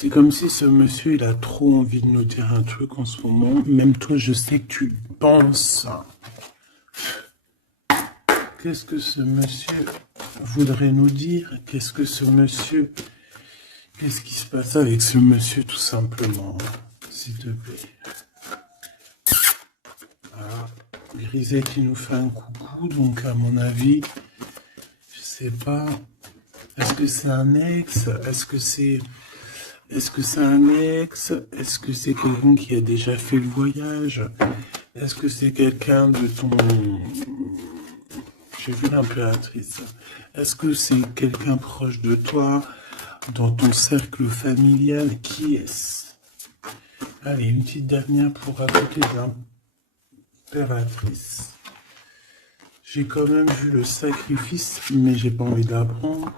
C'est comme si ce monsieur, il a trop envie de nous dire un truc en ce moment. Même toi, je sais que tu penses. Qu'est-ce que ce monsieur voudrait nous dire? Qu'est-ce que ce monsieur... Qu'est-ce qui se passe avec ce monsieur, tout simplement? S'il te plaît. Ah, Grisé qui nous fait un coucou, donc à mon avis, je sais pas. Est-ce que c'est un ex? Est-ce que c'est... Est-ce que c'est un ex? Est-ce que c'est quelqu'un qui a déjà fait le voyage? Est-ce que c'est quelqu'un de ton... J'ai vu l'impératrice. Est-ce que c'est quelqu'un proche de toi, dans ton cercle familial? Qui est-ce? Allez, une petite dernière pour raconter l'impératrice. J'ai quand même vu le sacrifice, mais j'ai pas envie d'apprendre.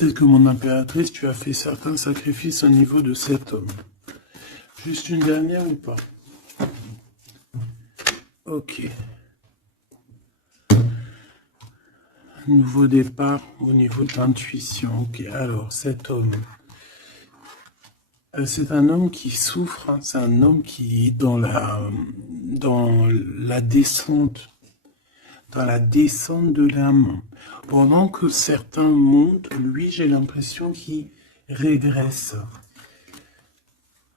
Peut-être que mon impératrice, tu as fait certains sacrifices au niveau de cet homme. Juste une dernière ou pas? Ok. Nouveau départ au niveau de l'intuition. Ok, alors cet homme. C'est un homme qui souffre, hein. C'est un homme qui est dans la descente. Dans la descente de l'âme. Pendant que certains montent, lui, j'ai l'impression qu'il régresse.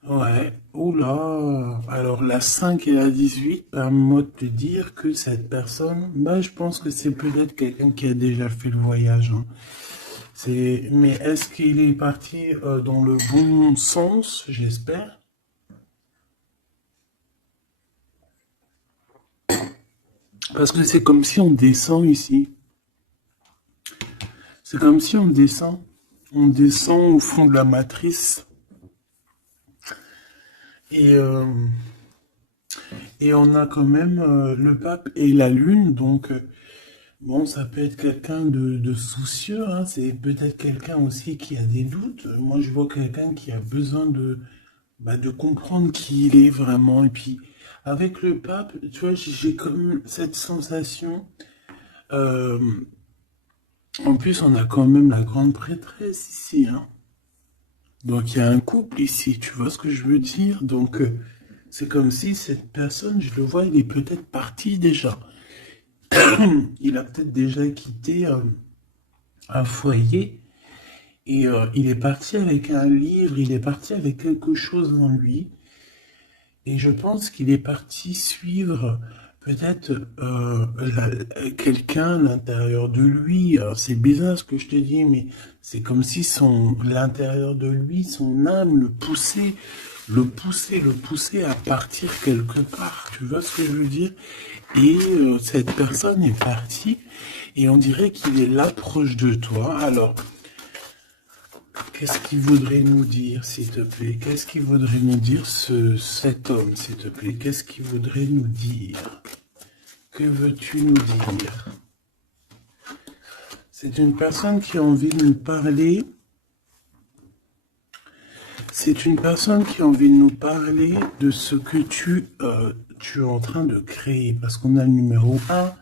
Ouais, oula. Alors la 5 et la 18 permettent de te dire que cette personne, je pense que c'est peut-être quelqu'un qui a déjà fait le voyage, hein. Mais est-ce qu'il est parti dans le bon sens, j'espère? Parce que c'est comme si on descend ici. C'est comme si on descend. On descend au fond de la matrice. Et, euh, et on a quand même le pape et la lune. Donc, bon, ça peut être quelqu'un de soucieux, hein. C'est peut-être quelqu'un aussi qui a des doutes. Moi, je vois quelqu'un qui a besoin de comprendre qui il est vraiment. Et puis, avec le pape, tu vois, j'ai comme cette sensation. euh, En plus, on a quand même la grande prêtresse ici, hein. Donc, il y a un couple ici, tu vois ce que je veux dire? Donc, c'est comme si cette personne, je le vois, il est peut-être parti déjà. Il a peut-être déjà quitté un foyer et il est parti avec un livre, il est parti avec quelque chose en lui. Et je pense qu'il est parti suivre peut-être quelqu'un à l'intérieur de lui. Alors, c'est bizarre ce que je te dis, mais c'est comme si l'intérieur de lui, son âme le poussait à partir quelque part. Tu vois ce que je veux dire? Et cette personne est partie et on dirait qu'il est là proche de toi. Alors, qu'est-ce qu'il voudrait nous dire, s'il te plaît? Qu'est-ce qu'il voudrait nous dire, cet homme, s'il te plaît? Qu'est-ce qu'il voudrait nous dire? Que veux-tu nous dire? C'est une personne qui a envie de nous parler. C'est une personne qui a envie de nous parler de ce que tu es en train de créer. Parce qu'on a le numéro 1,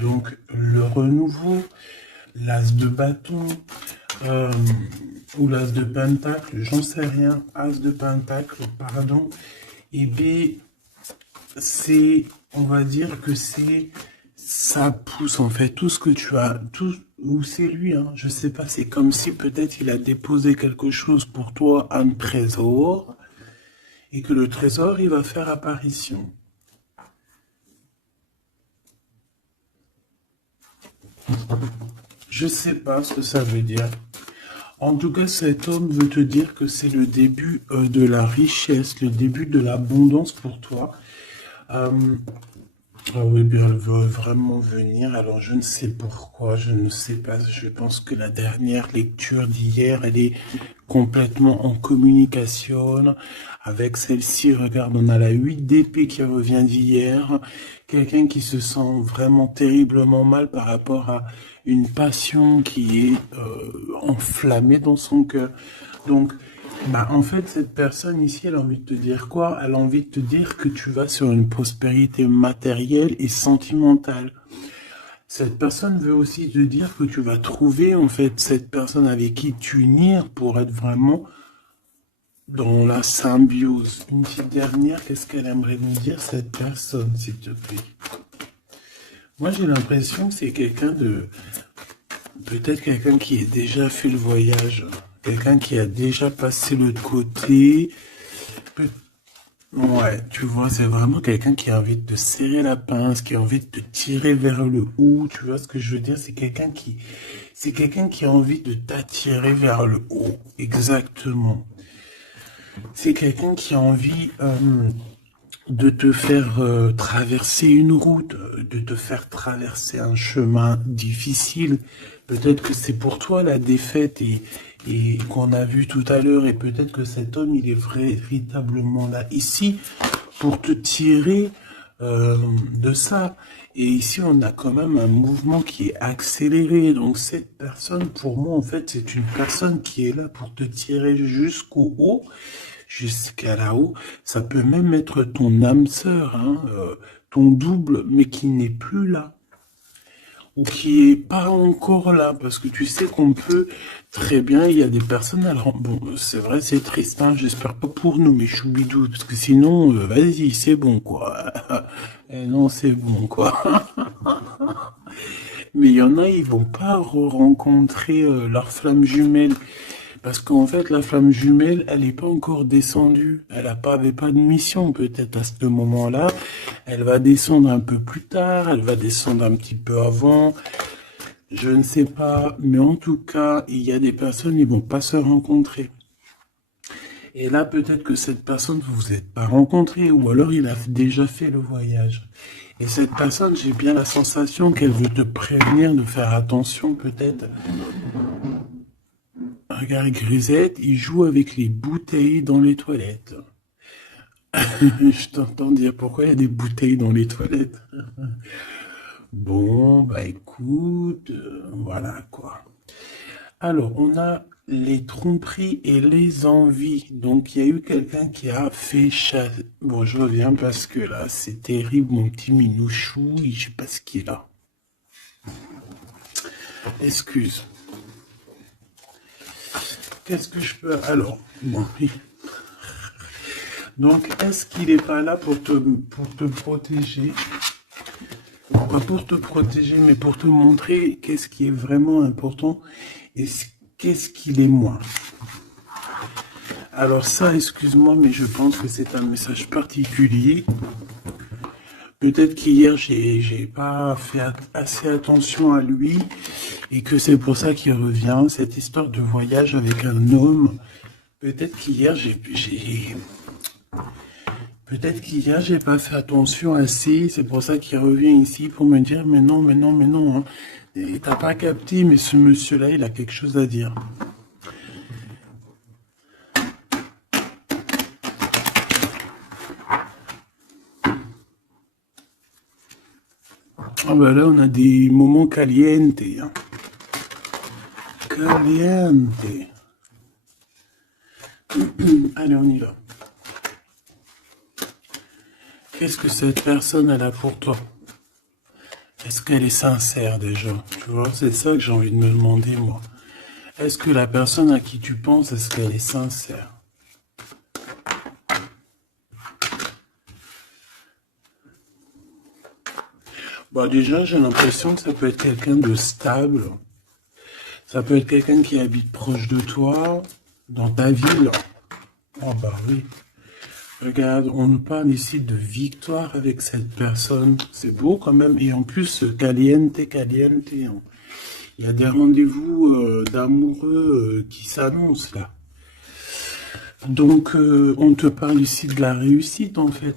donc le renouveau, l'as de bâton, ou l'as de pentacle, j'en sais rien, as de pentacle, pardon, et B, on va dire que ça pousse en fait, tout ce que tu as, ou c'est lui, hein, je sais pas, c'est comme si peut-être il a déposé quelque chose pour toi, un trésor, et que le trésor, il va faire apparition. Je sais pas ce que ça veut dire. En tout cas, cet homme veut te dire que c'est le début de la richesse, le début de l'abondance pour toi. Ah oui, bien, elle veut vraiment venir. Alors, je ne sais pourquoi, je ne sais pas. Je pense que la dernière lecture d'hier, elle est complètement en communication avec celle-ci. Regarde, on a la 8 d'épée qui revient d'hier. Quelqu'un qui se sent vraiment terriblement mal par rapport à une passion qui est enflammée dans son cœur. Donc, en fait, cette personne ici, elle a envie de te dire quoi? Elle a envie de te dire que tu vas sur une prospérité matérielle et sentimentale. Cette personne veut aussi te dire que tu vas trouver en fait cette personne avec qui t'unir pour être vraiment dans la symbiose. Une petite dernière, qu'est-ce qu'elle aimerait nous dire cette personne, s'il te plaît? Moi j'ai l'impression que c'est quelqu'un de... Peut-être quelqu'un qui a déjà fait le voyage, quelqu'un qui a déjà passé l'autre côté. Peut- Ouais, tu vois, c'est vraiment quelqu'un qui a envie de te serrer la pince, qui a envie de te tirer vers le haut. Tu vois ce que je veux dire? C'est quelqu'un qui a envie de t'attirer vers le haut. Exactement. C'est quelqu'un qui a envie de te faire traverser une route, de te faire traverser un chemin difficile. Peut-être que c'est pour toi la défaite et qu'on a vu tout à l'heure, et peut-être que cet homme, il est véritablement là ici pour te tirer de ça. Et ici, on a quand même un mouvement qui est accéléré. Donc cette personne, pour moi, en fait, c'est une personne qui est là pour te tirer jusqu'au haut, jusqu'à là-haut. Ça peut même être ton âme sœur, hein, ton double, mais qui n'est plus là ou qui est pas encore là, parce que tu sais qu'on peut très bien, il y a des personnes, alors bon, c'est vrai, c'est triste, hein, j'espère pas pour nous, mais choubidou, parce que sinon, vas-y, c'est bon, quoi. Eh non, c'est bon, quoi. Mais il y en a, ils vont pas rencontrer leur flamme jumelle. Parce qu'en fait, la flamme jumelle, elle n'est pas encore descendue. Avait pas de mission, peut-être, à ce moment-là. Elle va descendre un peu plus tard. Elle va descendre un petit peu avant. Je ne sais pas. Mais en tout cas, il y a des personnes, ils vont pas se rencontrer. Et là, peut-être que cette personne, vous vous êtes pas rencontré, ou alors il a déjà fait le voyage. Et cette personne, j'ai bien la sensation qu'elle veut te prévenir de faire attention, peut-être. Regarde, Grisette, il joue avec les bouteilles dans les toilettes. Je t'entends dire pourquoi il y a des bouteilles dans les toilettes. Bon, bah écoute, voilà quoi. Alors, on a les tromperies et les envies. Donc, il y a eu quelqu'un qui a fait chasser. Bon, je reviens parce que là, c'est terrible, mon petit minouchou. Je sais pas ce qu'il a. Excuse. Qu'est-ce que je peux... Alors, bon, oui. Donc, est-ce qu'il n'est pas là pour te protéger? Pas pour te protéger, mais pour te montrer qu'est-ce qui est vraiment important et qu'est-ce qu'il est moins. Alors ça, excuse-moi, mais je pense que c'est un message particulier. Peut-être qu'hier, j'ai pas fait assez attention à lui et que c'est pour ça qu'il revient, cette histoire de voyage avec un homme. Peut-être qu'hier, Peut-être qu'hier, j'ai pas fait attention assez, c'est pour ça qu'il revient ici pour me dire, mais non, mais non, mais non, hein. Et t'as pas capté, mais ce monsieur-là, il a quelque chose à dire. Ah bah là, on a des moments caliente, hein. Caliente. Allez, on y va. Qu'est-ce que cette personne elle a pour toi? Est-ce qu'elle est sincère déjà? Tu vois, c'est ça que j'ai envie de me demander, moi. Est-ce que la personne à qui tu penses, est-ce qu'elle est sincère? Bah déjà, j'ai l'impression que ça peut être quelqu'un de stable. Ça peut être quelqu'un qui habite proche de toi, dans ta ville. Oh bah oui. Regarde, on nous parle ici de victoire avec cette personne. C'est beau quand même. Et en plus, caliente, caliente, hein. Il y a des rendez-vous d'amoureux qui s'annoncent là. Donc, on te parle ici de la réussite en fait.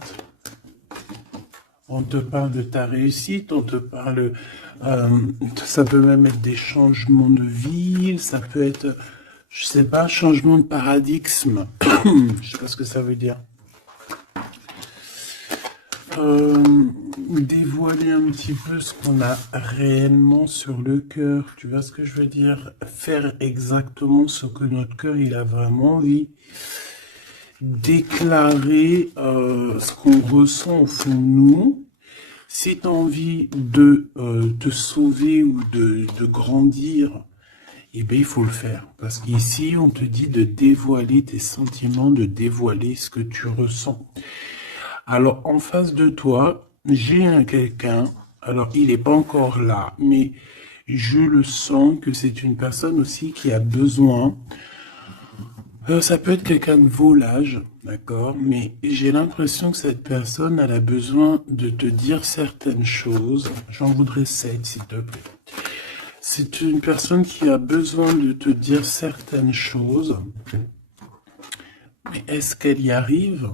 On te parle de ta réussite, on te parle... ça peut même être des changements de ville, ça peut être, je sais pas, changement de paradigme. Je sais pas ce que ça veut dire. Dévoiler un petit peu ce qu'on a réellement sur le cœur. Tu vois ce que je veux dire? Faire exactement ce que notre cœur il a vraiment envie. Déclarer ce qu'on ressent au fond de nous. Si tu as envie de te sauver ou de grandir, eh bien, il faut le faire. Parce qu'ici, on te dit de dévoiler tes sentiments, de dévoiler ce que tu ressens. Alors, en face de toi, j'ai un quelqu'un. Alors, il n'est pas encore là, mais je le sens que c'est une personne aussi qui a besoin. Ça peut être quelqu'un de vos âge, d'accord, mais j'ai l'impression que cette personne, elle a besoin de te dire certaines choses. J'en voudrais 7, s'il te plaît. C'est une personne qui a besoin de te dire certaines choses, mais est-ce qu'elle y arrive?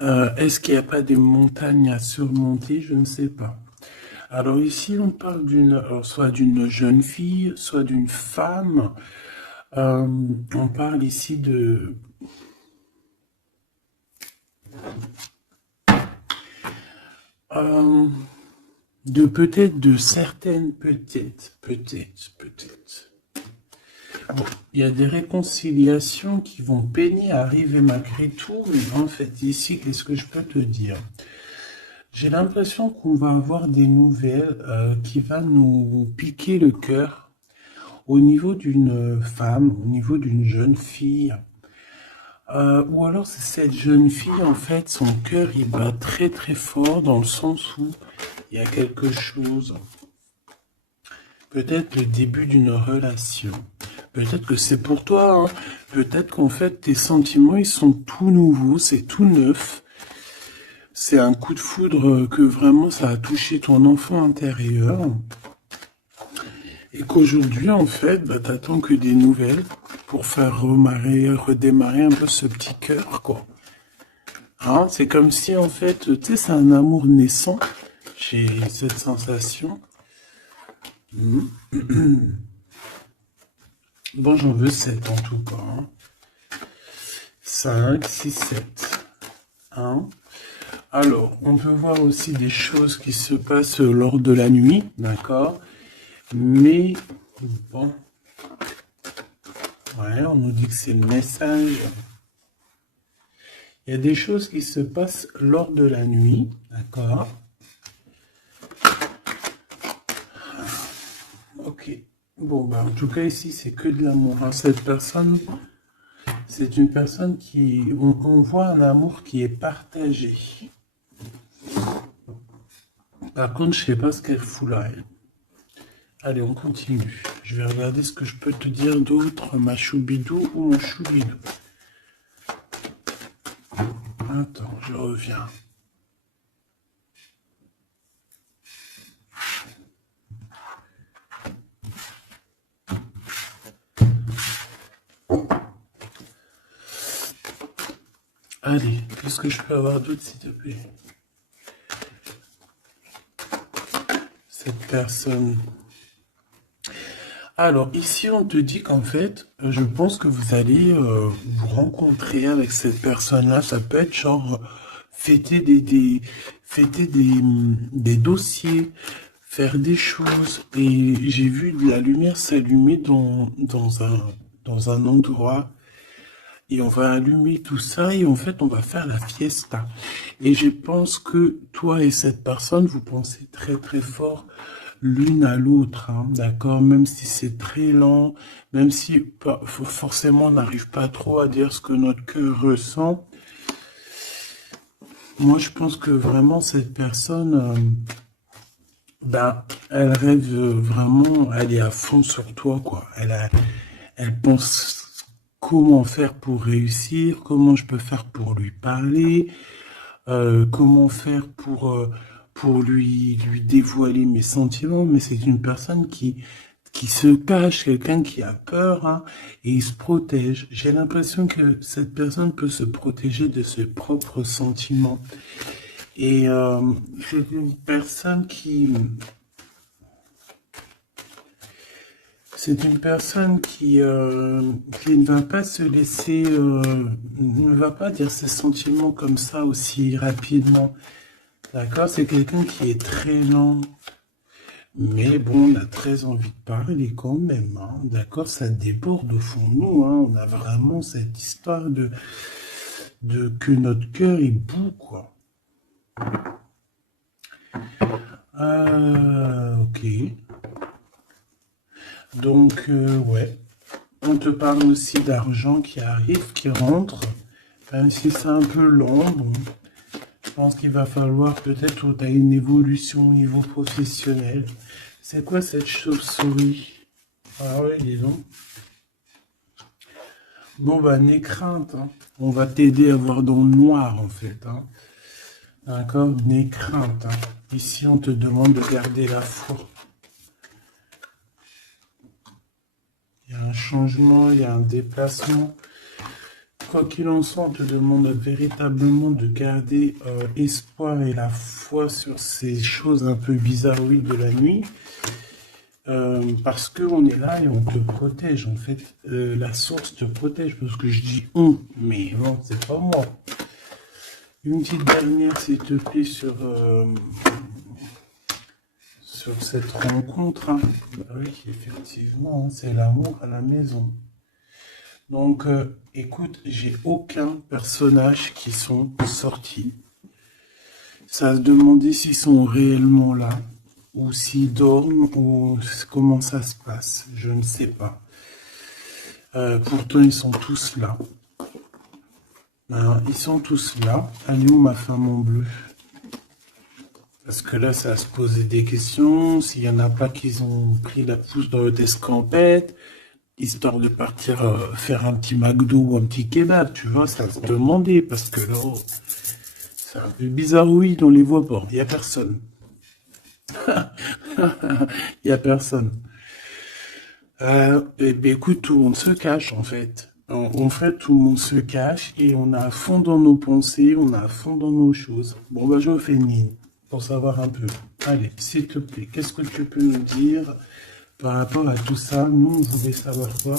Est-ce qu'il n'y a pas des montagnes à surmonter? Je ne sais pas. Alors ici, on parle soit d'une jeune fille, soit d'une femme. On parle ici peut-être de certaines, peut-être. Bon, il y a des réconciliations qui vont peiner à arriver malgré tout, mais en fait, ici, qu'est-ce que je peux te dire? J'ai l'impression qu'on va avoir des nouvelles qui vont nous piquer le cœur au niveau d'une femme, au niveau d'une jeune fille. Ou alors c'est cette jeune fille, en fait, son cœur, il bat très très fort dans le sens où il y a quelque chose. Peut-être le début d'une relation. Peut-être que c'est pour toi, hein. Peut-être qu'en fait, tes sentiments, ils sont tout nouveaux, c'est tout neuf. C'est un coup de foudre que vraiment ça a touché ton enfant intérieur. Et qu'aujourd'hui, en fait, bah, t'attends que des nouvelles pour faire redémarrer un peu ce petit cœur, quoi. Hein, c'est comme si, en fait, tu sais, c'est un amour naissant. J'ai cette sensation. Bon, j'en veux 7 en tout cas. Hein. 5, 6, 7. Hein. Alors, on peut voir aussi des choses qui se passent lors de la nuit, d'accord? Mais, bon. Ouais, on nous dit que c'est le message. Il y a des choses qui se passent lors de la nuit, d'accord? Ok. Bon, bah, en tout cas, ici, c'est que de l'amour. Hein. Cette personne, c'est une personne qui... On voit un amour qui est partagé. Par contre, je sais pas ce qu'elle fout là, elle. Allez, on continue. Je vais regarder ce que je peux te dire d'autre, ma choubidou ou mon choubidou. Attends, je reviens. Allez, qu'est-ce que je peux avoir d'autre, s'il te plaît? Cette personne. Alors, ici, on te dit qu'en fait, je pense que vous allez vous rencontrer avec cette personne-là. Ça peut être genre fêter fêter des dossiers, faire des choses. Et j'ai vu de la lumière s'allumer dans un endroit. Et on va allumer tout ça et en fait, on va faire la fiesta. Et je pense que toi et cette personne, vous pensez très très fort l'une à l'autre, hein, d'accord? Même si c'est très lent, même si forcément on n'arrive pas trop à dire ce que notre cœur ressent. Moi, je pense que vraiment cette personne, ben, elle rêve vraiment, elle est à fond sur toi, quoi. Elle pense comment faire pour réussir, comment je peux faire pour lui parler, comment faire pour lui dévoiler mes sentiments, mais c'est une personne qui se cache, quelqu'un qui a peur, hein, et il se protège. J'ai l'impression que cette personne peut se protéger de ses propres sentiments. Et c'est une personne qui ne va pas se laisser, ne va pas dire ses sentiments comme ça aussi rapidement. D'accord? C'est quelqu'un qui est très lent. Mais bon, on a très envie de parler quand même. Hein. D'accord? Ça déborde au fond de nous. Hein. On a vraiment cette histoire de que notre cœur est bout, quoi. Ok. Donc, ouais. On te parle aussi d'argent qui arrive, qui rentre. Même si c'est un peu long, bon, je pense qu'il va falloir peut-être que tu as une évolution au niveau professionnel. C'est quoi cette chauve-souris? Ah oui, dis donc. Bon, bah, n'aie crainte, hein. On va t'aider à voir dans le noir, en fait, hein. D'accord? N'aie crainte, hein. Ici, on te demande de garder la foi. Il y a un changement, il y a un déplacement. Quoi qu'il en soit, on te demande véritablement de garder espoir et la foi sur ces choses un peu bizarroïdes de la nuit. Parce qu'on est là et on te protège. En fait, la source te protège. Parce que je dis on, mais non, c'est pas moi. Une petite dernière, s'il te plaît, sur cette rencontre. Hein. Bah oui, effectivement, hein, c'est l'amour à la maison. Donc, écoute, j'ai aucun personnage qui sont sortis. Ça se demandait s'ils sont réellement là, ou s'ils dorment, ou comment ça se passe. Je ne sais pas. Pourtant, ils sont tous là. Alors, ils sont tous là. Elle est où ma femme en bleu? Parce que là, ça va se poser des questions. S'il n'y en a pas qui ont pris la pousse dans le escampette, histoire de partir faire un petit McDo ou un petit kebab, tu vois, ça se demandait. Parce que là, oh, c'est un peu bizarre, oui, on les voit pas. Il n'y a personne. Il n'y a personne. Eh bien, écoute, tout le monde se cache, en fait. En fait, tout le monde se cache et on a à fond dans nos pensées, on a à fond dans nos choses. Bon, bah, je fais une ligne pour savoir un peu. Allez, s'il te plaît, qu'est-ce que tu peux nous dire par rapport à tout ça? Nous, on voulait savoir quoi?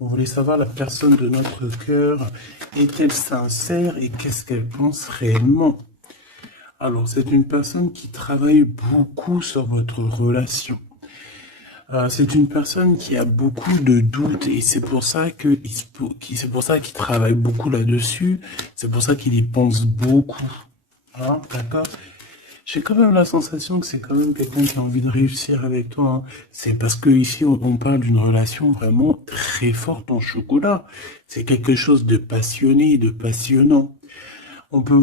On voulait savoir la personne de notre cœur. Est-elle sincère et qu'est-ce qu'elle pense réellement? Alors, c'est une personne qui travaille beaucoup sur votre relation. C'est une personne qui a beaucoup de doutes et c'est pour ça qu'il travaille beaucoup là-dessus. C'est pour ça qu'il y pense beaucoup. Hein, d'accord? J'ai quand même la sensation que c'est quand même quelqu'un qui a envie de réussir avec toi. Hein. C'est parce que ici on parle d'une relation vraiment très forte en chocolat. C'est quelque chose de passionné, de passionnant. On peut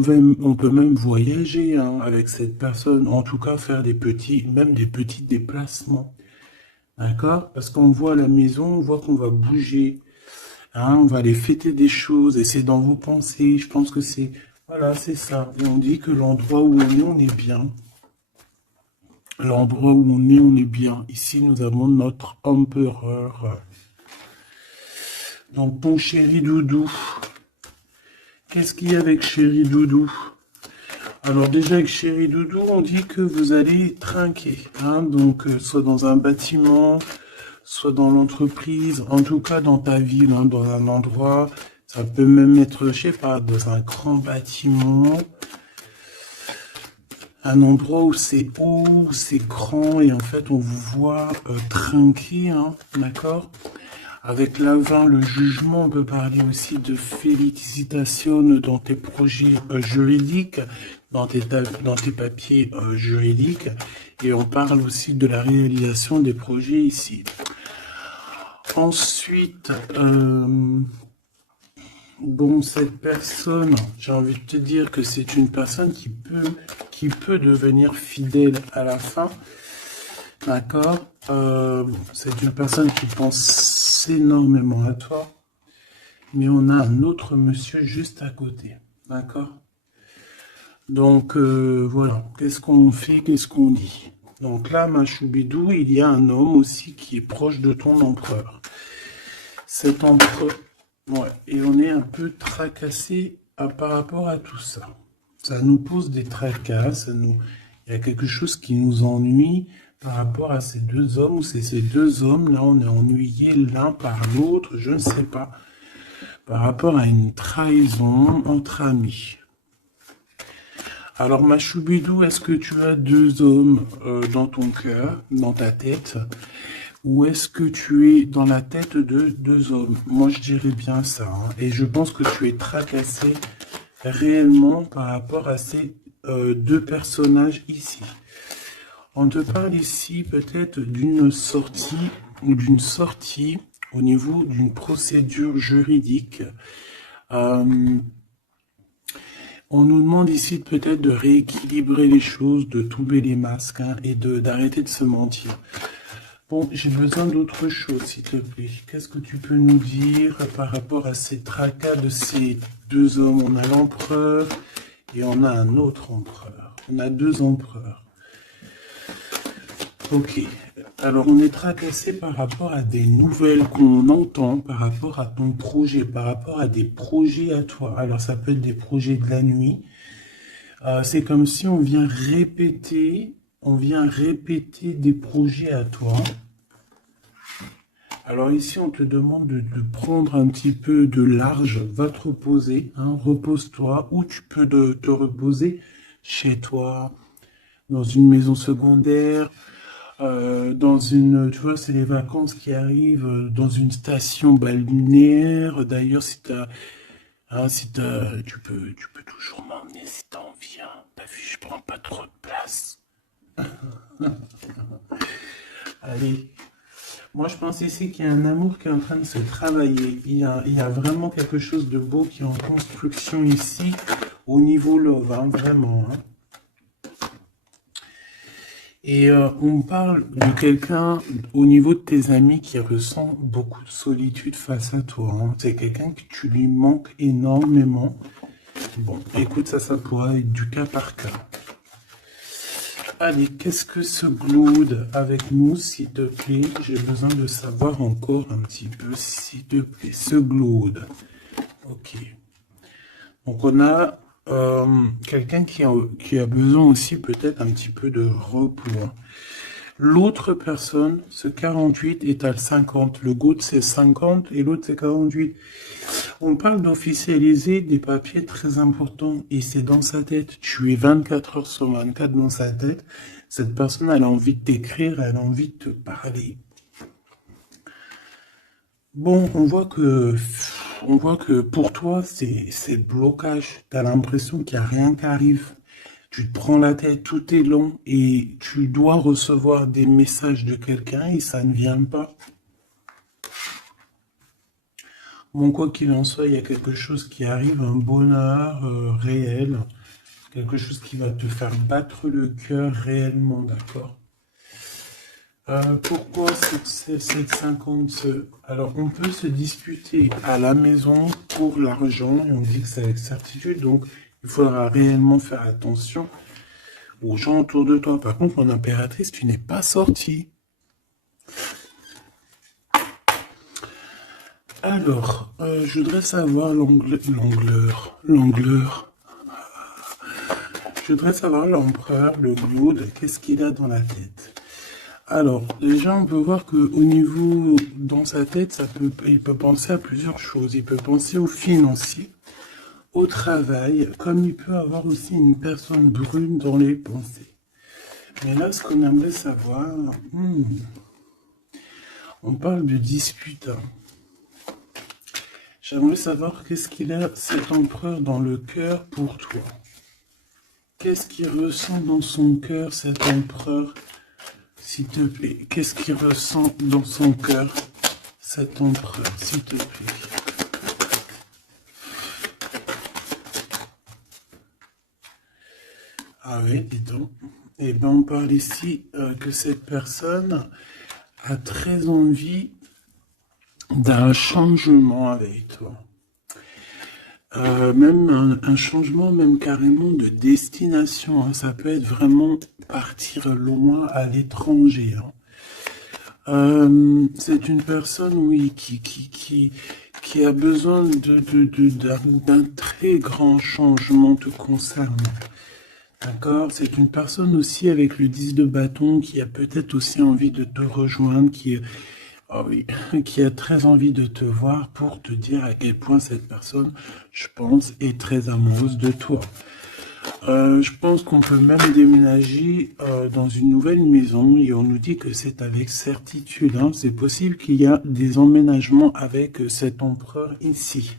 même voyager hein, avec cette personne. En tout cas, faire même des petits déplacements. D'accord? Parce qu'on voit à la maison, on voit qu'on va bouger. Hein, on va aller fêter des choses et c'est dans vos pensées. Je pense que c'est... Voilà, c'est ça. Et on dit que l'endroit où on est bien. L'endroit où on est bien. Ici, nous avons notre empereur. Donc, ton chéri doudou. Qu'est-ce qu'il y a avec chéri doudou? Alors déjà avec chéri doudou, on dit que vous allez trinquer. Hein, donc, soit dans un bâtiment, soit dans l'entreprise, en tout cas dans ta ville, hein, dans un endroit. Ça peut même être, je sais pas, dans un grand bâtiment. Un endroit où c'est haut, où c'est grand, et en fait on vous voit trinquer, hein, d'accord? Avec l'avant, le jugement, on peut parler aussi de félicitations dans tes projets juridiques, dans tes papiers juridiques, et on parle aussi de la réalisation des projets ici. Ensuite, bon, cette personne, j'ai envie de te dire que c'est une personne qui peut devenir fidèle à la fin. D'accord? C'est une personne qui pense énormément à toi. Mais on a un autre monsieur juste à côté. D'accord? Donc, voilà. Qu'est-ce qu'on fait? Qu'est-ce qu'on dit? Donc là, ma choubidou, il y a un homme aussi qui est proche de ton empereur. Cet empereur... Ouais, et on est un peu tracassé par rapport à tout ça. Ça nous pose des tracas, il y a quelque chose qui nous ennuie par rapport à ces deux hommes, ou c'est ces deux hommes, là on est ennuyés l'un par l'autre, je ne sais pas, par rapport à une trahison entre amis. Alors ma choubidou, est-ce que tu as deux hommes dans ton cœur, dans ta tête? Ou est-ce que tu es dans la tête de deux hommes? Moi, je dirais bien ça. Hein. Et je pense que tu es tracassé réellement par rapport à ces deux personnages ici. On te parle ici peut-être d'une sortie ou d'une sortie au niveau d'une procédure juridique. On nous demande ici peut-être de rééquilibrer les choses, de tomber les masques hein, et d'arrêter de se mentir. Bon, j'ai besoin d'autre chose, s'il te plaît. Qu'est-ce que tu peux nous dire par rapport à ces tracas de ces deux hommes? On a l'empereur et on a un autre empereur. On a deux empereurs. Ok. Alors, on est tracassé par rapport à des nouvelles qu'on entend, par rapport à ton projet, par rapport à des projets à toi. Alors, ça peut être des projets de la nuit. C'est comme si on vient répéter des projets à toi. Alors ici, on te demande de prendre un petit peu de large, va te reposer, hein, repose-toi, ou tu peux te reposer chez toi, dans une maison secondaire, dans une, tu vois, c'est les vacances qui arrivent, dans une station balnéaire. D'ailleurs, tu peux toujours m'emmener si t'as envie, hein. T'as vu, je prends pas trop de place. Allez. Moi, je pense ici qu'il y a un amour qui est en train de se travailler. Il y a vraiment quelque chose de beau qui est en construction ici, au niveau love, hein, vraiment. Hein. Et on parle de quelqu'un au niveau de tes amis qui ressent beaucoup de solitude face à toi. Hein. C'est quelqu'un que tu lui manques énormément. Bon, écoute, ça pourra être du cas par cas. Allez, qu'est-ce que ce Glaude avec nous, s'il te plaît? J'ai besoin de savoir encore un petit peu, s'il te plaît. Ce Glaude. Ok. Donc, on a quelqu'un qui a besoin aussi peut-être un petit peu de repos. L'autre personne, ce 48 est à 50. Le Glaude, c'est 50 et l'autre, c'est 48. On parle d'officialiser des papiers très importants et c'est dans sa tête. Tu es 24 heures sur 24 dans sa tête. Cette personne, elle a envie de t'écrire, elle a envie de te parler. Bon, on voit que pour toi, c'est blocage. Tu as l'impression qu'il n'y a rien qui arrive. Tu te prends la tête, tout est long et tu dois recevoir des messages de quelqu'un et ça ne vient pas. Bon, quoi qu'il en soit, il y a quelque chose qui arrive, un bonheur réel, quelque chose qui va te faire battre le cœur réellement, d'accord? Pourquoi cette 50? Alors, on peut se disputer à la maison pour l'argent, et on dit que c'est avec certitude, donc il faudra réellement faire attention aux gens autour de toi. Par contre, mon impératrice, tu n'es pas sortie. Alors, je voudrais savoir l'angleur. Je voudrais savoir l'empereur, le Glaude, qu'est-ce qu'il a dans la tête. Alors, déjà, on peut voir que au niveau, dans sa tête, il peut penser à plusieurs choses. Il peut penser au financier, au travail, comme il peut avoir aussi une personne brune dans les pensées. Mais là, ce qu'on aimerait savoir, on parle de dispute. Hein. J'aimerais savoir qu'est-ce qu'il a, cet empereur, dans le cœur pour toi. Qu'est-ce qu'il ressent dans son cœur, cet empereur, s'il te plaît? Qu'est-ce qu'il ressent dans son cœur, cet empereur, s'il te plaît? Ah oui, dis donc. Eh bien, on parle ici que cette personne a très envie d'un changement avec toi. Même un changement, même carrément de destination. Hein. Ça peut être vraiment partir loin à l'étranger. Hein. C'est une personne, oui, qui a besoin d'un très grand changement te concernant. D'accord? C'est une personne aussi avec le 10 de bâton qui a peut-être aussi envie de te rejoindre, oh oui, qui a très envie de te voir pour te dire à quel point cette personne, je pense, est très amoureuse de toi. Je pense qu'on peut même déménager dans une nouvelle maison et on nous dit que c'est avec certitude. Hein. C'est possible qu'il y a des emménagements avec cet empereur ici.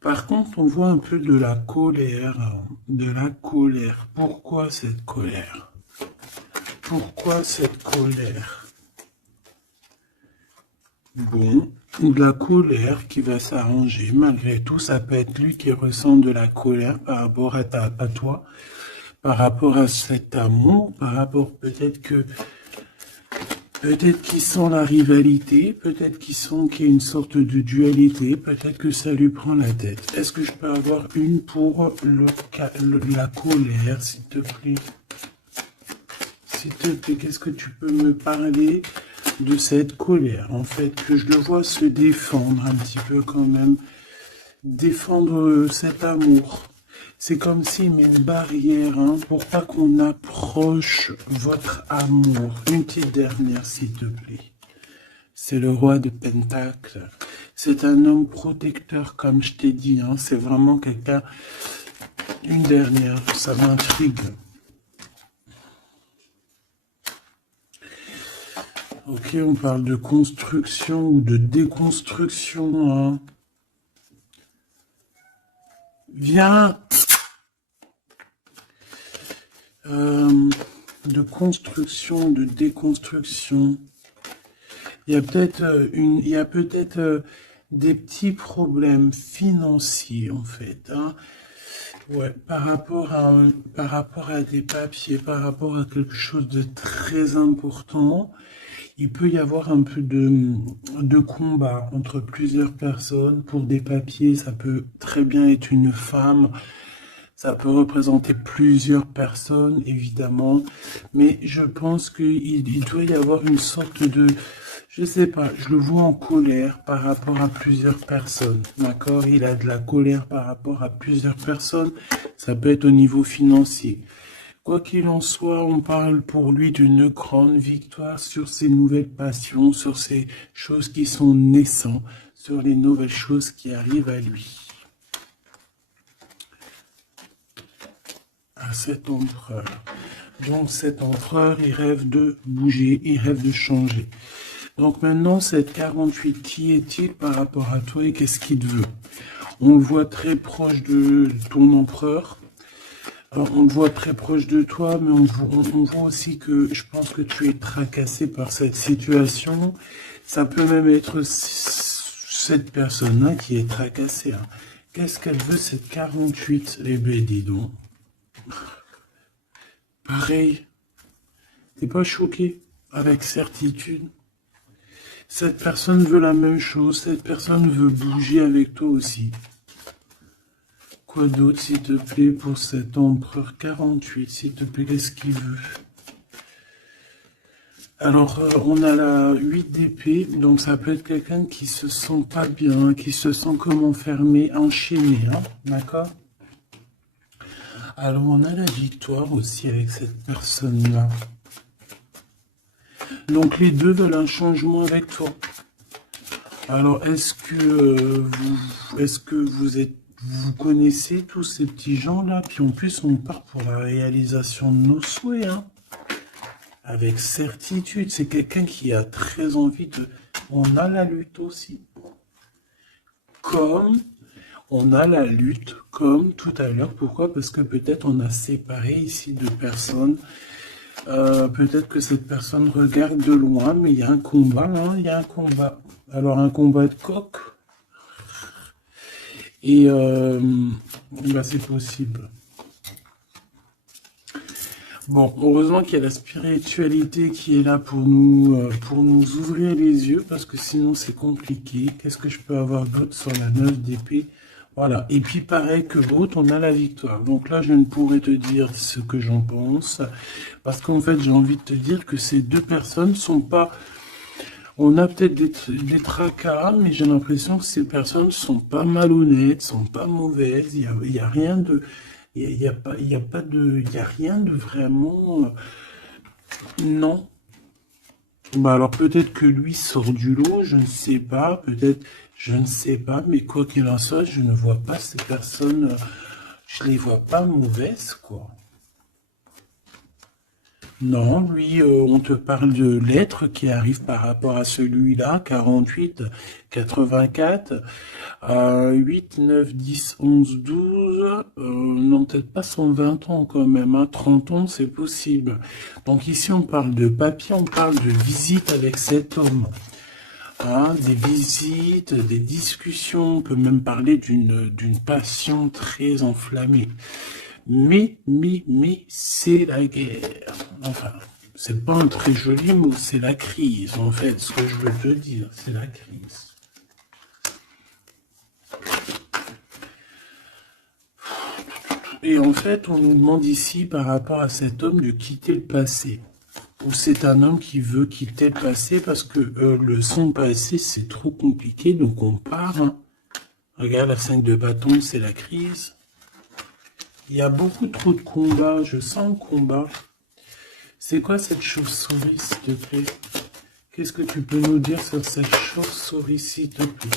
Par contre, on voit un peu de la colère. De la colère. Pourquoi cette colère? Pourquoi cette colère? Bon, de la colère qui va s'arranger. Malgré tout, ça peut être lui qui ressent de la colère par rapport à toi, par rapport à cet amour, par rapport peut-être qu'ils sent la rivalité, peut-être qu'ils sent qu'il y a une sorte de dualité, peut-être que ça lui prend la tête. Est-ce que je peux avoir une pour la colère, s'il te plaît? S'il te plaît, qu'est-ce que tu peux me parler de cette colère? En fait, que je le vois se défendre un petit peu quand même, défendre cet amour. C'est comme s'il met une barrière hein, pour pas qu'on approche votre amour. Une petite dernière, s'il te plaît. C'est le roi de Pentacle. C'est un homme protecteur, comme je t'ai dit. Hein. C'est vraiment quelqu'un... Une dernière, ça m'intrigue. Ok, on parle de construction ou de déconstruction. Hein. Viens... de construction, de déconstruction. Il y a peut-être des petits problèmes financiers en fait. Hein. Ouais, par rapport à des papiers, par rapport à quelque chose de très important, il peut y avoir un peu de combat entre plusieurs personnes pour des papiers. Ça peut très bien être une femme. Ça peut représenter plusieurs personnes, évidemment, mais je pense qu'il doit y avoir une sorte de, je sais pas, je le vois en colère par rapport à plusieurs personnes, d'accord? Il a de la colère par rapport à plusieurs personnes, ça peut être au niveau financier. Quoi qu'il en soit, on parle pour lui d'une grande victoire sur ses nouvelles passions, sur ces choses qui sont naissantes, sur les nouvelles choses qui arrivent à lui. À cet empereur. Donc cet empereur, il rêve de bouger, il rêve de changer. Donc maintenant, cette 48, qui est-il par rapport à toi et qu'est-ce qu'il veut? On le voit très proche de ton empereur. Alors, on le voit très proche de toi, mais on voit aussi que je pense que tu es tracassé par cette situation. Ça peut même être cette personne-là qui est tracassée. Hein. Qu'est-ce qu'elle veut, cette 48? Eh bien, dis donc. Pareil, t'es pas choqué avec certitude. Cette personne veut la même chose, cette personne veut bouger avec toi aussi. Quoi d'autre, s'il te plaît, pour cet empereur 48, s'il te plaît, qu'est-ce qu'il veut? Alors, on a la 8 d'épée, donc ça peut être quelqu'un qui se sent pas bien, qui se sent comme enfermé, enchaîné, hein, d'accord? Alors, on a la victoire aussi avec cette personne-là. Donc, les deux veulent un changement avec toi. Alors, est-ce que vous connaissez tous ces petits gens-là? Puis en plus, on part pour la réalisation de nos souhaits, hein. Avec certitude. C'est quelqu'un qui a très envie de... On a la lutte aussi. Comme... On a la lutte comme tout à l'heure. Pourquoi? Parce que peut-être on a séparé ici deux personnes. Peut-être que cette personne regarde de loin, mais il y a un combat. Hein, il y a un combat. Alors un combat de coq. Et bah, c'est possible. Bon, heureusement qu'il y a la spiritualité qui est là pour nous ouvrir les yeux, parce que sinon c'est compliqué. Qu'est-ce que je peux avoir d'autre sur la 9 d'épée? Voilà, et puis pareil que l'autre, on a la victoire. Donc là, je ne pourrais te dire ce que j'en pense, parce qu'en fait, j'ai envie de te dire que ces deux personnes sont pas... On a peut-être des tracas, mais j'ai l'impression que ces personnes sont pas malhonnêtes, sont pas mauvaises, il y a rien de... Il y a rien de vraiment... Non. Bah alors peut-être que lui sort du lot, je ne sais pas, peut-être, je ne sais pas, mais quoi qu'il en soit, je ne vois pas ces personnes, je les vois pas mauvaises, quoi. Non, lui, on te parle de lettres qui arrivent par rapport à celui-là, 48, 84, 8, 9, 10, 11, 12, non, peut-être pas 120 ans quand même, hein, 30 ans, c'est possible. Donc ici, on parle de papier, on parle de visite avec cet homme. Hein, des visites, des discussions, on peut même parler d'une passion très enflammée. Mais, c'est la guerre. Enfin, c'est pas un très joli mot, c'est la crise, en fait, ce que je veux te dire, c'est la crise. Et en fait, on nous demande ici, par rapport à cet homme, de quitter le passé. Ou c'est un homme qui veut quitter le passé parce que son passé, c'est trop compliqué, donc on part. Hein. Regarde, la 5 de bâton, c'est la crise. Il y a beaucoup trop de combats, je sens le combat. C'est quoi cette chauve-souris, s'il te plaît? Qu'est-ce que tu peux nous dire sur cette chauve-souris, s'il te plaît?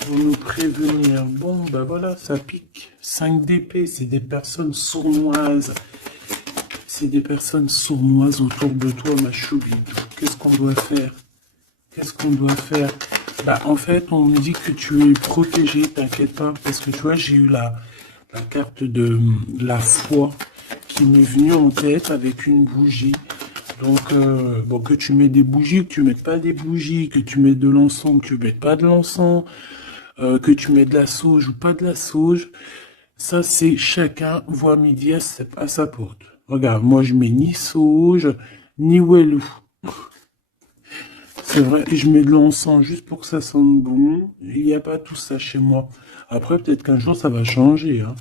Pour nous prévenir. Bon, bah voilà, ça pique. 5 d'épée, c'est des personnes sournoises. C'est des personnes sournoises autour de toi, ma choubidou. Qu'est-ce qu'on doit faire? Qu'est-ce qu'on doit faire? Bah, en fait, on me dit que tu es protégé, t'inquiète pas, parce que tu vois, j'ai eu la carte de la foi qui m'est venue en tête avec une bougie. Donc, bon, que tu mets des bougies, que tu mettes pas des bougies, que tu mets de l'encens, que tu mets pas de l'encens, que tu mets de la sauge ou pas de la sauge, ça c'est chacun voit midi à sa porte. Regarde, moi je mets ni sauge, ni wellou. C'est vrai, et je mets de l'encens juste pour que ça sente bon. Il n'y a pas tout ça chez moi. Après, peut-être qu'un jour ça va changer. Hein.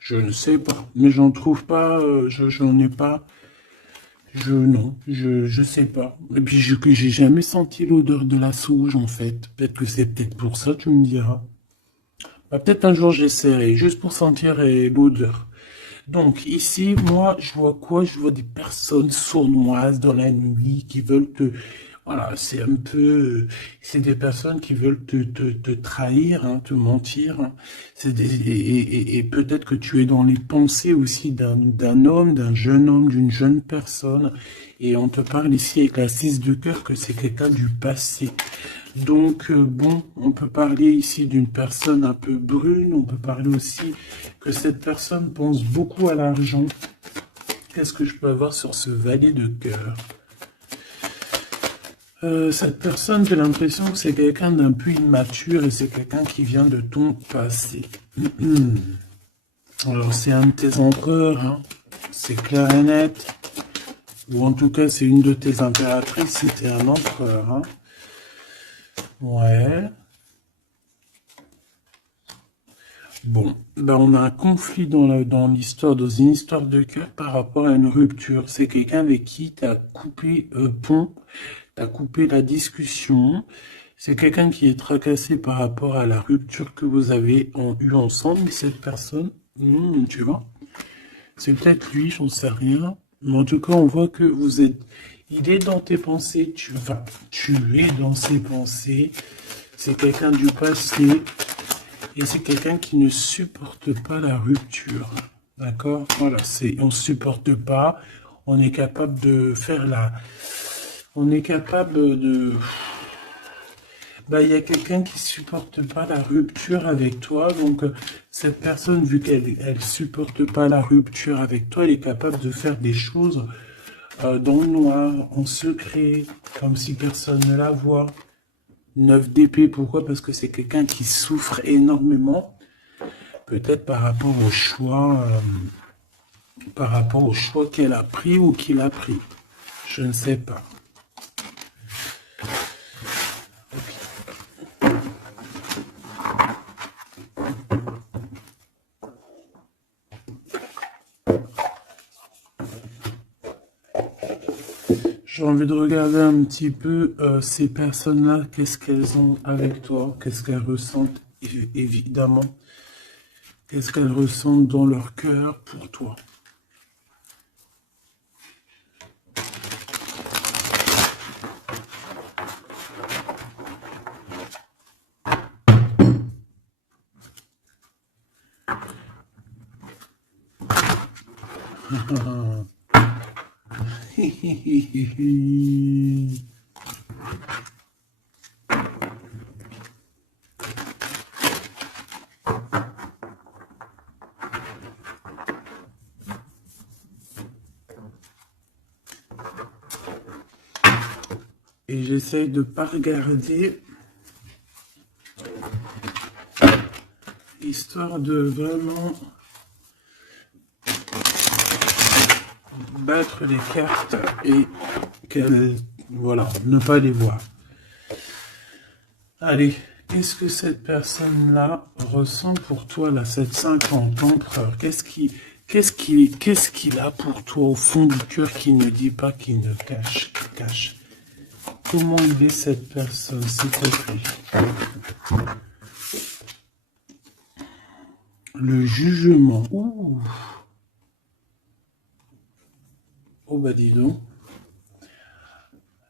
Je ne sais pas. Mais j'en trouve pas, j'en ai pas. Non, je sais pas. Et puis, j'ai jamais senti l'odeur de la sauge, en fait. Peut-être que c'est peut-être pour ça, tu me diras. Bah, peut-être un jour j'essaierai, juste pour sentir l'odeur. Donc, ici, moi, je vois quoi? Je vois des personnes sournoises dans la nuit qui veulent te... Voilà, c'est un peu... C'est des personnes qui veulent te trahir, hein, te mentir. Hein. Et peut-être que tu es dans les pensées aussi d'un homme, d'un jeune homme, d'une jeune personne. Et on te parle ici avec la 6 de cœur que c'est quelqu'un du passé. Donc, bon, on peut parler ici d'une personne un peu brune, on peut parler aussi que cette personne pense beaucoup à l'argent. Qu'est-ce que je peux avoir sur ce valet de cœur? Cette personne, j'ai l'impression que c'est quelqu'un d'un peu immature et c'est quelqu'un qui vient de ton passé. Alors, c'est un de tes empereurs, hein. C'est clair et net. Ou en tout cas, c'est une de tes impératrices, c'était un empereur, hein. Ouais. Bon, ben on a un conflit dans l'histoire, dans une histoire de cœur par rapport à une rupture. C'est quelqu'un avec qui tu as coupé pont, tu as coupé la discussion. C'est quelqu'un qui est tracassé par rapport à la rupture que vous avez eue ensemble. Mais cette personne, tu vois, c'est peut-être lui, j'en sais rien. Mais en tout cas, on voit que vous êtes... Il est dans tes pensées, tu es dans ses pensées. C'est quelqu'un du passé. Et c'est quelqu'un qui ne supporte pas la rupture. D'accord? Voilà, on ne supporte pas. On est capable de faire On est capable de... Bah, il y a quelqu'un qui supporte pas la rupture avec toi. Donc, cette personne, vu qu'elle supporte pas la rupture avec toi, elle est capable de faire des choses dans le noir, en secret, comme si personne ne la voit. 9 d'épée, pourquoi? Parce que c'est quelqu'un qui souffre énormément. Peut-être par rapport au choix qu'elle a pris ou qu'il a pris. Je ne sais pas. J'ai envie de regarder un petit peu ces personnes-là, qu'est-ce qu'elles ont avec toi, qu'est-ce qu'elles ressentent, évidemment, qu'est-ce qu'elles ressentent dans leur cœur pour toi. Et j'essaye de pas regarder, histoire de vraiment battre les cartes et qu'elles, voilà, ne pas les voir. Allez, qu'est-ce que cette personne-là ressent pour toi, là, cette 50 empereur? Qu'est-ce qu'il a pour toi au fond du cœur qui ne dit pas, qui ne cache? Comment il est cette personne, s'il te plaît? Le jugement. Ouh. Oh bah dis donc.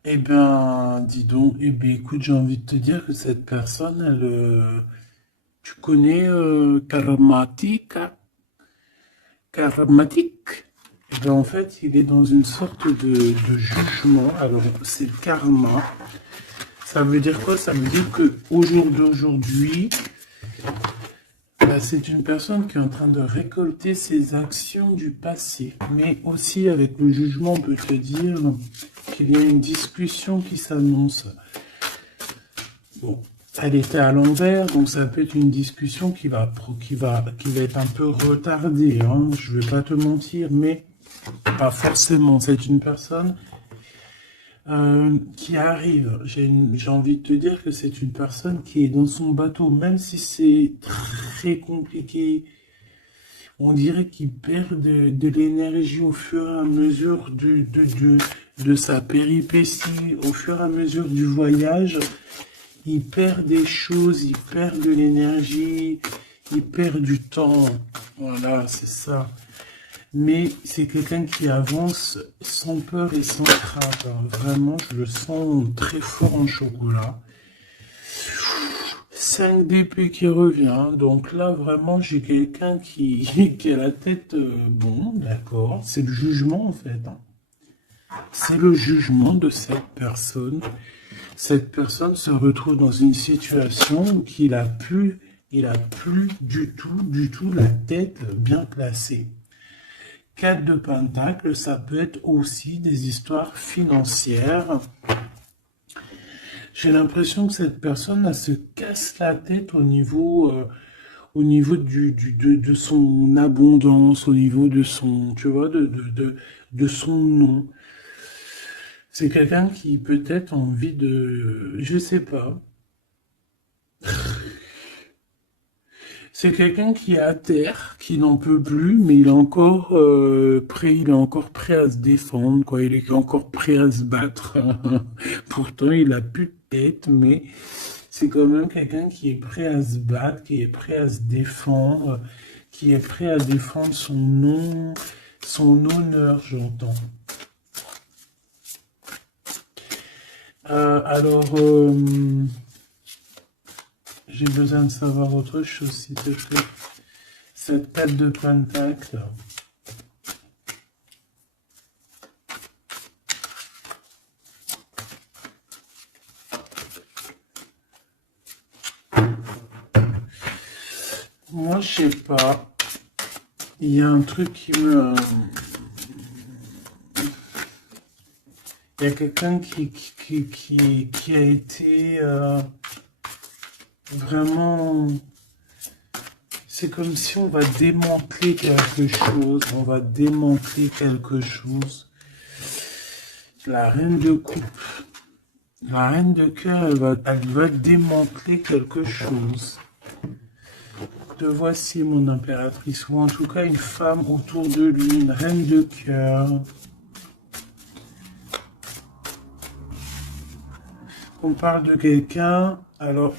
Eh bien, dis donc. Eh bien, écoute, j'ai envie de te dire que cette personne, tu connais karmatique. Eh bien, en fait, il est dans une sorte de jugement. Alors, c'est le karma. Ça veut dire quoi? Ça veut dire que au jour d'aujourd'hui, c'est une personne qui est en train de récolter ses actions du passé. Mais aussi, avec le jugement, on peut te dire qu'il y a une discussion qui s'annonce. Bon, elle était à l'envers, donc ça peut être une discussion qui va être un peu retardée. Hein. Je ne vais pas te mentir, mais pas forcément. C'est une personne qui arrive. J'ai envie de te dire que c'est une personne qui est dans son bateau, même si c'est très compliqué. On dirait qu'il perd de l'énergie au fur et à mesure de sa péripétie, au fur et à mesure du voyage. Il perd des choses, il perd de l'énergie, il perd du temps. Voilà, c'est ça. Mais c'est quelqu'un qui avance sans peur et sans crainte. Vraiment, je le sens très fort en chocolat. 5 d'épée qui revient. Donc là, vraiment, j'ai quelqu'un qui a la tête... bon, d'accord. C'est le jugement, en fait. C'est le jugement de cette personne. Cette personne se retrouve dans une situation où il a plus du tout la tête bien placée. 4 de Pentacle, ça peut être aussi des histoires financières. J'ai l'impression que cette personne elle se casse la tête au niveau de son abondance, au niveau de son, tu vois, de son nom. C'est quelqu'un qui peut-être a envie de, je sais pas. C'est quelqu'un qui est à terre, qui n'en peut plus, mais il est encore prêt à se défendre, quoi. Il est encore prêt à se battre. Pourtant, il a plus de tête, mais c'est quand même quelqu'un qui est prêt à se battre, qui est prêt à se défendre, qui est prêt à défendre son nom, son honneur, j'entends. Alors, j'ai besoin de savoir autre chose, s'il te plaît. Cette 4 de Pentacle. Moi, je sais pas. Il y a un truc qui me... Il y a quelqu'un qui a été vraiment... C'est comme si on va démanteler quelque chose. On va démanteler quelque chose. La reine de coupe. La reine de cœur, elle va démanteler quelque chose. Te voici, mon impératrice. Ou en tout cas, une femme autour de lui. Une reine de cœur. On parle de quelqu'un, alors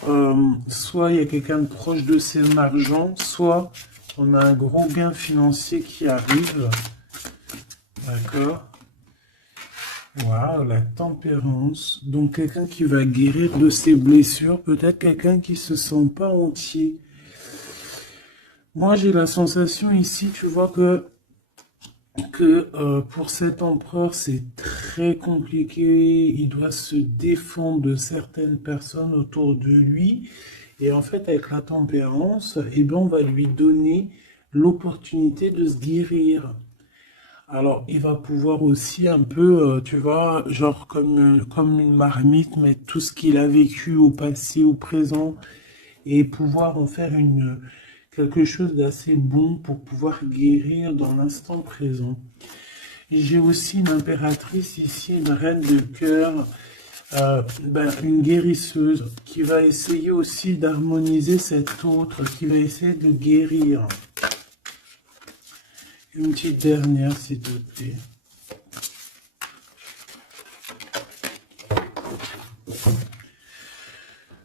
soit il y a quelqu'un de proche de ses margents, soit on a un gros gain financier qui arrive. D'accord. Waouh, la tempérance. Donc quelqu'un qui va guérir de ses blessures, peut-être quelqu'un qui se sent pas entier. Moi j'ai la sensation ici, tu vois que que pour cet empereur, c'est très compliqué. Il doit se défendre de certaines personnes autour de lui. Et en fait, avec la tempérance, eh ben, on va lui donner l'opportunité de se guérir. Alors, il va pouvoir aussi un peu, tu vois, genre comme une marmite, mettre tout ce qu'il a vécu au passé, au présent, et pouvoir en faire quelque chose d'assez bon pour pouvoir guérir dans l'instant présent. J'ai aussi une impératrice ici, une reine de cœur, une guérisseuse qui va essayer aussi d'harmoniser cet autre, qui va essayer de guérir. Une petite dernière, s'il te plaît.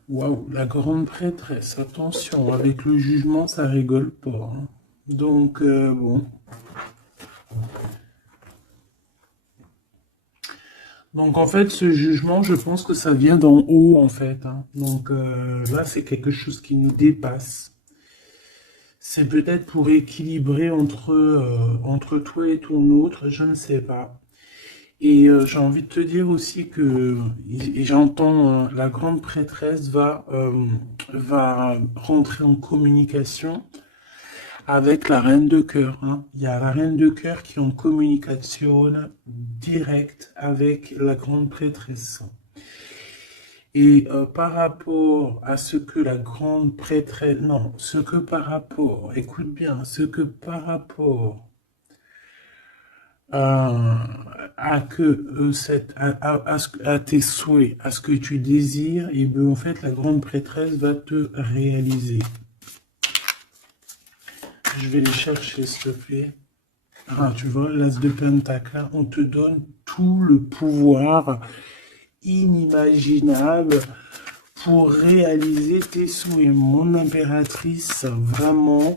Waouh, la grande prêtresse, attention, avec le jugement, ça rigole pas, hein. Donc, bon. Donc, en fait, ce jugement, je pense que ça vient d'en haut, en fait, hein. Donc, là, c'est quelque chose qui nous dépasse. C'est peut-être pour équilibrer entre toi et ton autre, je ne sais pas. Et j'ai envie de te dire aussi que et j'entends la grande prêtresse va rentrer en communication avec la reine de cœur, hein. Il y a la reine de cœur qui est en communication directe avec la grande prêtresse. Et par rapport à ce que la grande prêtresse, non, ce que par rapport, écoute bien, ce que par rapport à que à tes souhaits, à ce que tu désires, et bien en fait la grande prêtresse va te réaliser. Je vais les chercher, s'il te plaît. Ah, tu vois, l'as de pentacle, on te donne tout le pouvoir inimaginable pour réaliser tes souhaits. Mon impératrice, vraiment,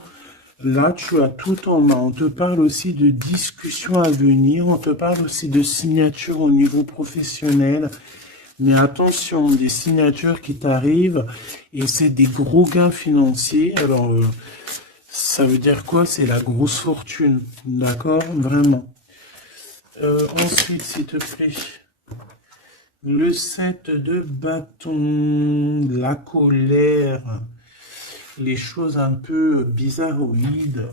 là, tu as tout en main. On te parle aussi de discussions à venir, on te parle aussi de signatures au niveau professionnel. Mais attention, des signatures qui t'arrivent et c'est des gros gains financiers. Alors, ça veut dire quoi? C'est la grosse fortune, d'accord? Vraiment. Ensuite, s'il te plaît, le 7 de bâton, la colère, les choses un peu bizarroïdes,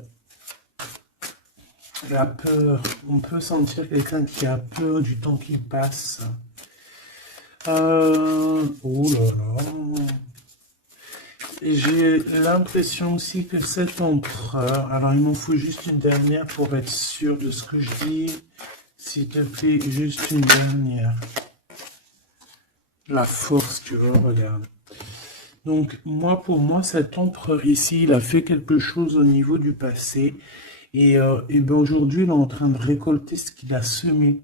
la peur. On peut sentir quelqu'un qui a peur du temps qui passe. Oh là là. J'ai l'impression aussi que cet empereur, alors il m'en faut juste une dernière pour être sûr de ce que je dis. S'il te plaît, juste une dernière. La force, tu vois, regarde. Donc, pour moi, cet empereur ici, il a fait quelque chose au niveau du passé. Et ben aujourd'hui, il est en train de récolter ce qu'il a semé.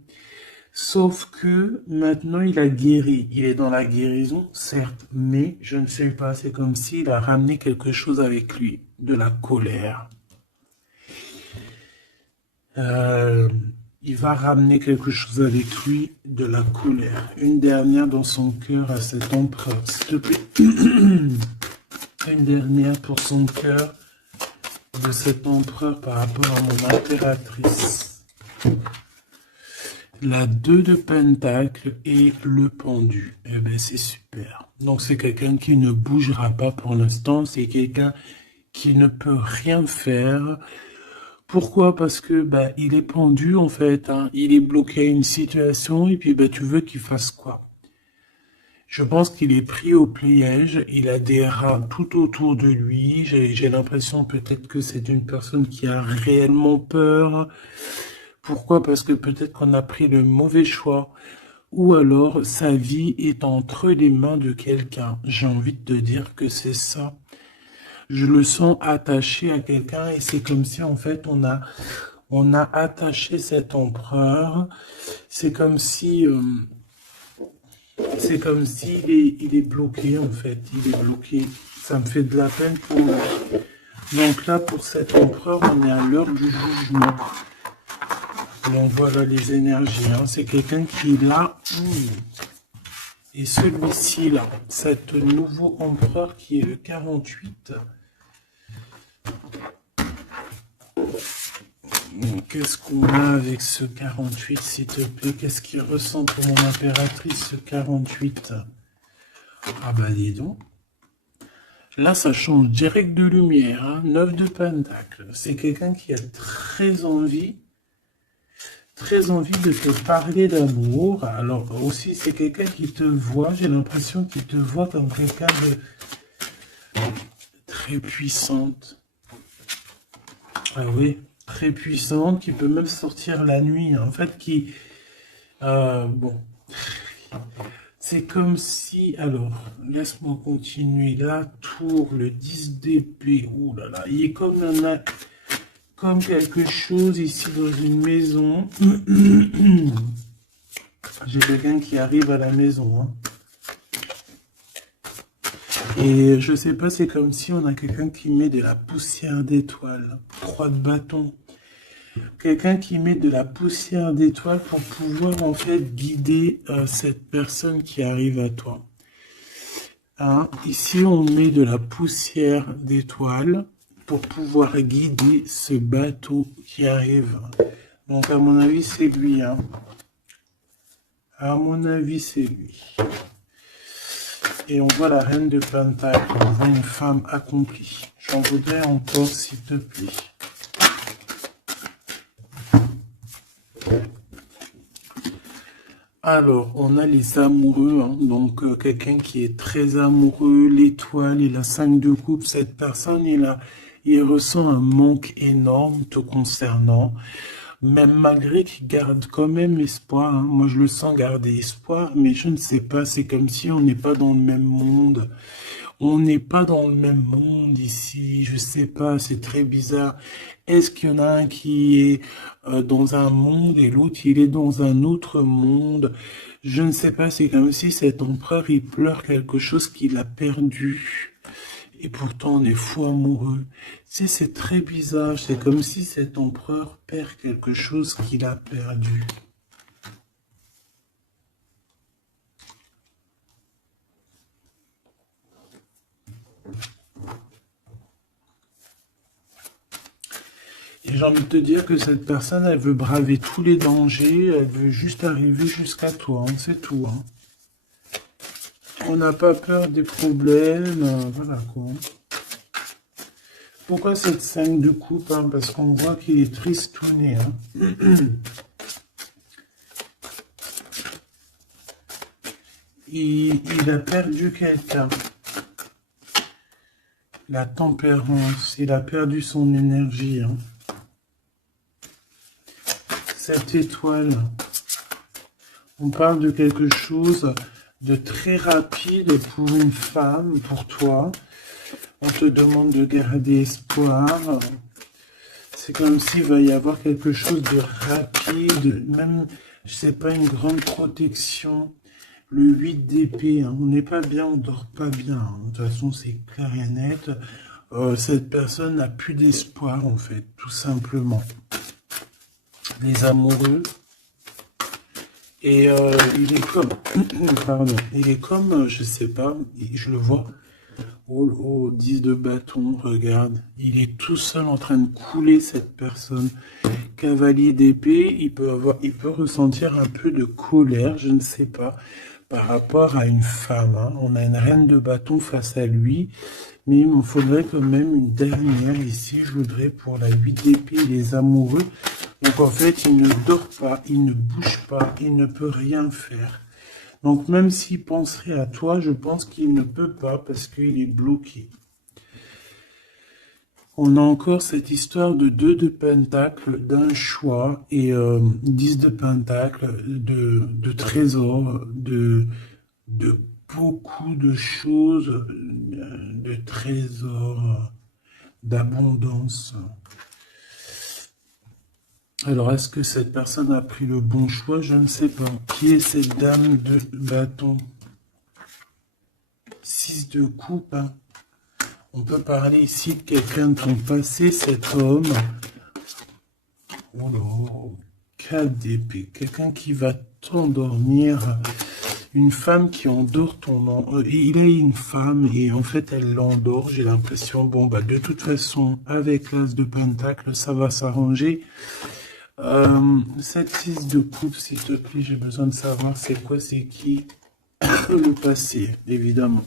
Sauf que maintenant, il a guéri. Il est dans la guérison, certes, mais je ne sais pas, c'est comme s'il a ramené quelque chose avec lui, de la colère. Il va ramener quelque chose avec lui, de la colère. Une dernière dans son cœur à cet empereur, s'il te plaît. Une dernière pour son cœur de cet empereur par rapport à mon impératrice. La 2 de pentacle et le pendu. Eh ben, c'est super. Donc, c'est quelqu'un qui ne bougera pas pour l'instant. C'est quelqu'un qui ne peut rien faire. Pourquoi? Parce que il est pendu en fait, hein. Il est bloqué à une situation et puis tu veux qu'il fasse quoi? Je pense qu'il est pris au piège. Il a des rats tout autour de lui. J'ai l'impression peut-être que c'est une personne qui a réellement peur. Pourquoi? Parce que peut-être qu'on a pris le mauvais choix. Ou alors sa vie est entre les mains de quelqu'un. J'ai envie de te dire que c'est ça. Je le sens attaché à quelqu'un et c'est comme si en fait on a attaché cet empereur. C'est comme si il est bloqué en fait. Il est bloqué. Ça me fait de la peine pour lui. Donc là pour cet empereur on est à l'heure du jugement. Donc voilà les énergies, hein. C'est quelqu'un qui est là. Et celui-ci là, cet nouveau empereur qui est le 48. Qu'est-ce qu'on a avec ce 48, s'il te plaît? Qu'est-ce qu'il ressent pour mon impératrice, ce 48? Ah bah dis donc. Là, ça change direct de lumière, hein. 9 de Pentacle. C'est quelqu'un qui a très envie de te parler d'amour. Alors aussi, c'est quelqu'un qui te voit, j'ai l'impression qu'il te voit comme quelqu'un de très puissante. Ah oui, très puissante, qui peut même sortir la nuit, en fait, qui... bon, c'est comme si... Alors, laisse-moi continuer. La tour, le 10 d'épée, ouh là là, il est comme quelque chose ici dans une maison. J'ai quelqu'un qui arrive à la maison, hein. Et je sais pas, c'est comme si on a quelqu'un qui met de la poussière d'étoiles. 3 de bâton. Quelqu'un qui met de la poussière d'étoiles pour pouvoir en fait guider cette personne qui arrive à toi. Hein? Ici, on met de la poussière d'étoiles pour pouvoir guider ce bateau qui arrive. Donc, à mon avis, c'est lui. Hein? À mon avis, c'est lui. Et on voit la reine de Pentacle, on voit une femme accomplie. J'en voudrais encore, s'il te plaît. Alors, on a les amoureux, hein. Donc quelqu'un qui est très amoureux, l'étoile et la 5 de coupe. Cette personne, il ressent un manque énorme te concernant. Même malgré qu'il garde quand même espoir, hein. Moi je le sens garder espoir, mais je ne sais pas, c'est comme si on n'est pas dans le même monde. On n'est pas dans le même monde ici, je sais pas, c'est très bizarre. Est-ce qu'il y en a un qui est dans un monde et l'autre il est dans un autre monde? Je ne sais pas, c'est comme si cet empereur il pleure quelque chose qu'il a perdu. Et pourtant, on est fou amoureux. C'est très bizarre. C'est comme si cet empereur perd quelque chose qu'il a perdu. Et j'ai envie de te dire que cette personne, elle veut braver tous les dangers. Elle veut juste arriver jusqu'à toi. Hein, c'est tout. Hein. On n'a pas peur des problèmes. Voilà quoi. Pourquoi cette 5 de coupe, hein? Parce qu'on voit qu'il est tristouné. Hein. Il a perdu quelqu'un. La tempérance, il a perdu son énergie. Hein. Cette étoile, on parle de quelque chose de très rapide pour une femme, pour toi. On te demande de garder espoir. C'est comme s'il va y avoir quelque chose de rapide, même, je sais pas, une grande protection. Le 8 d'épée, hein. On n'est pas bien, on dort pas bien. Hein. De toute façon, c'est clair et net. Cette personne n'a plus d'espoir, en fait, tout simplement. Les amoureux. Et il est comme, pardon, il est comme, je sais pas, je le vois. Oh, 10 de bâton, regarde. Il est tout seul en train de couler, cette personne. Cavalier d'épée, il peut ressentir un peu de colère, je ne sais pas, par rapport à une femme. Hein. On a une reine de bâton face à lui, mais il me faudrait quand même une dernière ici. Je voudrais pour la 8 d'épée, les amoureux. Donc en fait, il ne dort pas, il ne bouge pas, il ne peut rien faire. Donc même s'il penserait à toi, je pense qu'il ne peut pas parce qu'il est bloqué. On a encore cette histoire de 2 de pentacle, d'un choix, et 10 de pentacle, de trésors, de beaucoup de choses, de trésors, d'abondance. Alors, est-ce que cette personne a pris le bon choix? Je ne sais pas. Qui est cette dame de bâton? 6 de coupe. Hein. On peut parler ici de quelqu'un de ton passé, cet homme. Oh là, 4 d'épée. Quelqu'un qui va t'endormir. une femme qui endort il a une femme et en fait elle l'endort. J'ai l'impression, bon bah de toute façon, avec l'as de pentacle, ça va s'arranger. Cette 6 de coupe, s'il te plaît, j'ai besoin de savoir c'est quoi, c'est qui, le passé, évidemment.